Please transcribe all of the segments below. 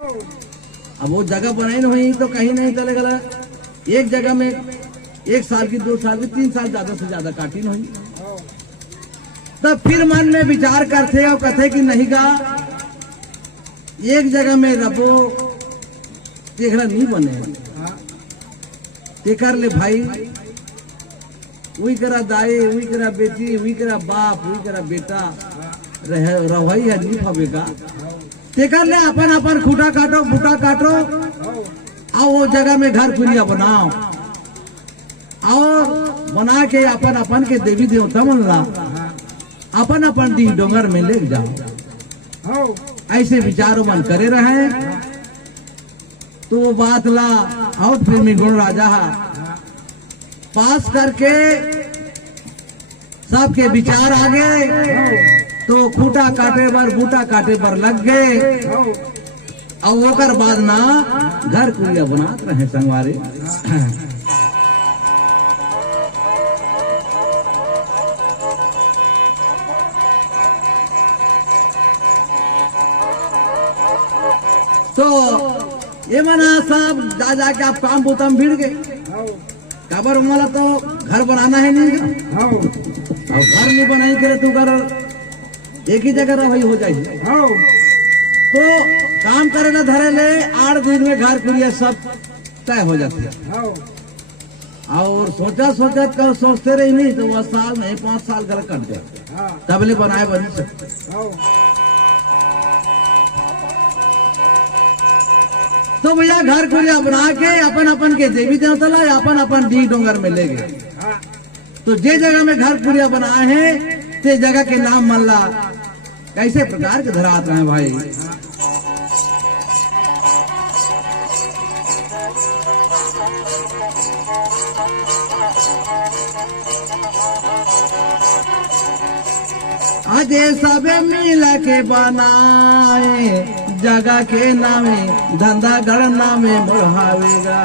अब वो जगह बनाई नहीं तो कहीं नहीं चलेगा। एक जगह में 1 साल की 2 साल की 3 साल ज्यादा से ज्यादा काटी नहीं। तब फिर मन में विचार करते और कहते कि नहीं का एक जगह में रबो देखना नहीं बने कर ले भाई, वही करा दाई, वही करा बेटी, वही करा बाप, वही करा बेटा रही है नहीं फबेगा। तेकर ले अपन अपन खूटा काटो बूटा काटो और वो जगह में घर कुरिया बनाओ और बना के अपन अपन के देवी देवता मन ला अपन अपन दी डोंगर में ले जाओ। ऐसे विचारों मन करे रहे तो वो बात ला आउट फिल्मी गुण राजा पास करके सबके विचार आ गए तो खूटा काटे बर बूटा काटे बर लग गए और ओकर बाद ना घर कुरिया बनात रहे संगवारी। तो ये मना सब जा जाके आप काम बोतम भिड़ गए काबर वाला तो घर बनाना है नहीं और घर नहीं बनाई करे तू कर एक ही जगह रही हो जाएगी। तो काम करे ना धरे ले 8 दिन में घर कुरिया सब तय हो जाते हैं और सोचा सोचा कल सोचते रही नहीं तो वह साल नहीं 5 साल घर कट जाए तबले बनाए बनी सकते। तो भैया घर कुरिया बना के अपन अपन के देवी देवता ला अपन अपन डी डोंगर में ले गए। तो जे जगह में घर कुरिया बनाए हैं ते जगह के नाम मन ला कैसे प्रकार के धरात रहे भाई। आज सब मिल के बनाए जगह के नामे धंधा गढ़ना में बढ़ावेगा।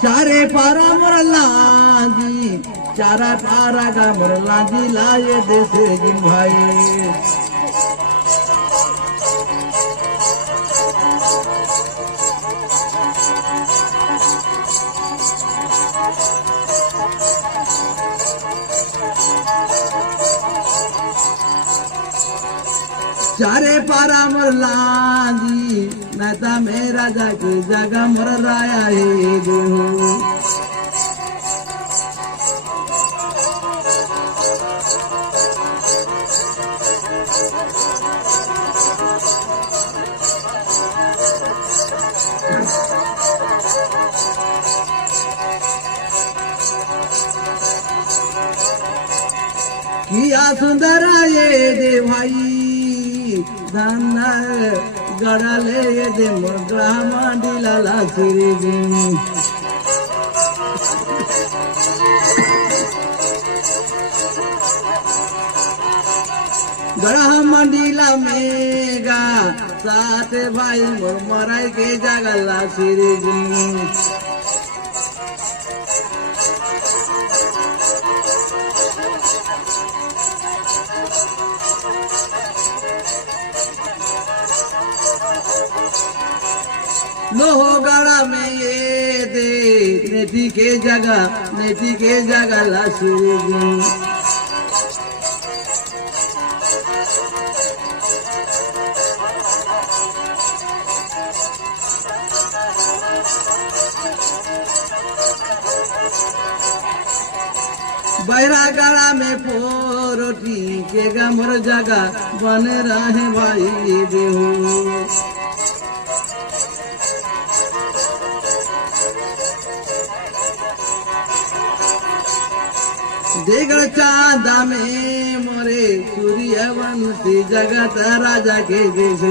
चारे पारा मुरला जी चारा पारा का मुरला जी लाए देसे जिन भाई। चारे पारा मुरला जी नता मेरा जाके जगह मुर राया ही दो। किया सुंदर ये दे भाई धन गड़ले ये दे मुर्गा मंडिला ला सिरी दिन। गड़ा मंडिला मेगा साथ भाई मुरमराई के जगला सिरी दिन। लोहगढ़ा में ये दे नेटी के जगह लाशुरी। बैरागढ़ा में पोरोटी के गमर जगह बन रहे भाई देहू। देगड़ चांदा में मोरे सूर्यवंशी जगत राजा के देश।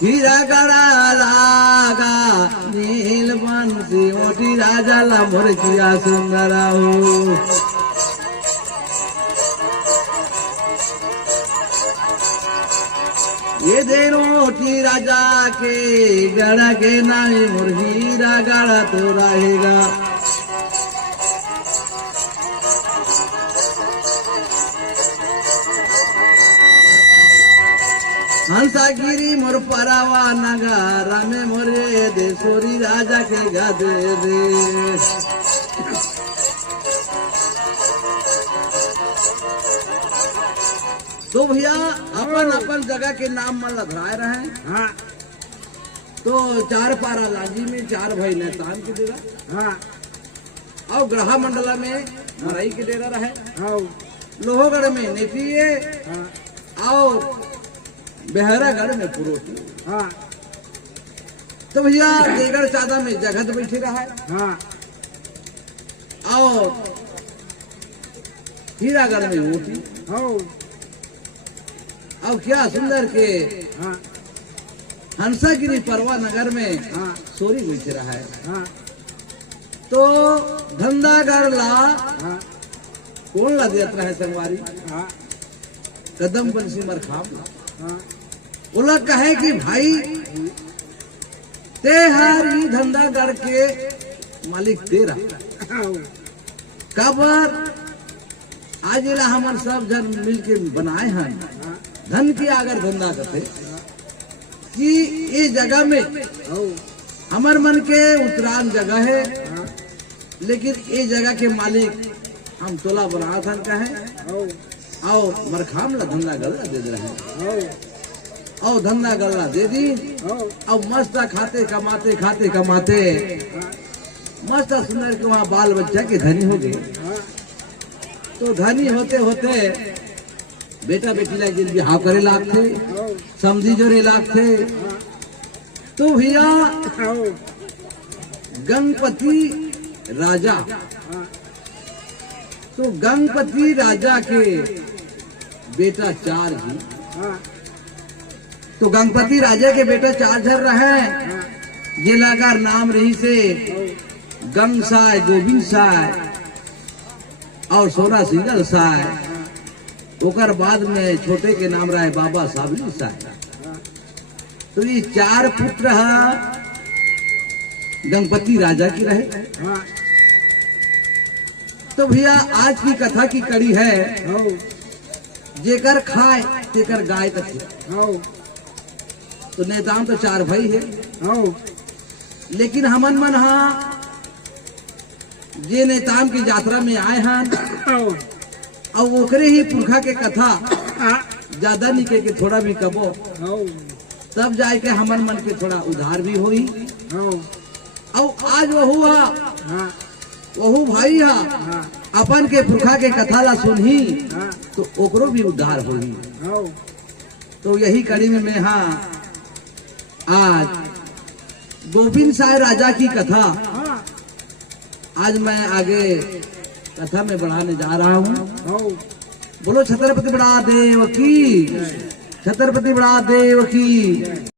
हीरा गड़ा ना मोर जिया सुंदरा हो। ये देनो की राजा के गड़ा के नाई मोर हीरा गड़ा तो रहेगा। हंसागिरी मोर परावा नगारा में मोरे देशोरी राजा के गदे रे। तो भैया अपन अपन जगह के नाम मन लधराए रहे। हाँ तो चार पारा लाजी में चार भाई नेतान के डेरा। हाँ और ग्रह मंडला में मरई के डेरा रहे। हाँ लोहगढ़ में नेतिये हाँ और बेहरागढ़ में पुरोटी। हाँ तो भैया देगढ़ चादा में जगत बैठे रहा है। हाँ और हीरागढ़ में मोती। हाँ और क्या सुंदर के हाँ हंसागिरी परवा नगर में हाँ सोरी बैठे रहा है। हाँ तो धंधागढ़ ला हाँ कौन ला देत रहे संगवारी? हाँ कदम बंसी मरखाम हाँ बोला कहे कि भाई ते हर ही धंधागढ़ के मालिक तेरा कबर आज ला हमर सब जन मिल के बनाए हैं धन की अगर धंधा करते कि ये जगह में हमर मन के उतरान जगह है, लेकिन ये जगह के मालिक हम तोला बना था कहे और मरखाम ला धंधा गल्ला दे रहे हैं और धंधा गल्ला दे दी और मस्त खाते कमाते खाते कमाते मस्त सुंदर के वहाँ बाल बच्चा के धनी हो गए। तो धनी होते होते बेटा बेटी लगे बिहाव करे लाग थे, समझी जोरे लाग थे। तो भैया गंगपति राजा, तो गंगपति राजा के बेटा चार ही। तो गंगपति राजा के बेटा चार झर रहे, जिला का नाम रही से गंग साय, गोविंद साय और सोना सिंगल साय। ओकर बाद में छोटे के नाम रहे बाबा साबली साय। तो ये चार पुत्र गंगपति राजा की रहे। तो भैया आज की कथा की कड़ी है, जेकर खाए तेकर गाय कथे। तो नेताम तो चार भाई है, लेकिन हमन मन जे नेताम की यात्रा में आए हैं और ओकरे ही पुरखा के कथा ज्यादा निके के थोड़ा भी कबो तब जाए के हमन मन के थोड़ा उधार भी होई। और आज वहू भाई अपन के पुरखा के कथा ला सुनही तो ओकरो भी उद्धार होई। तो यही कड़ी में मैं आज गोविंद साय राजा की कथा आज मैं आगे कथा में बढ़ाने जा रहा हूँ। बोलो छत्रपति बड़ा देव की, छत्रपति बड़ा देव की।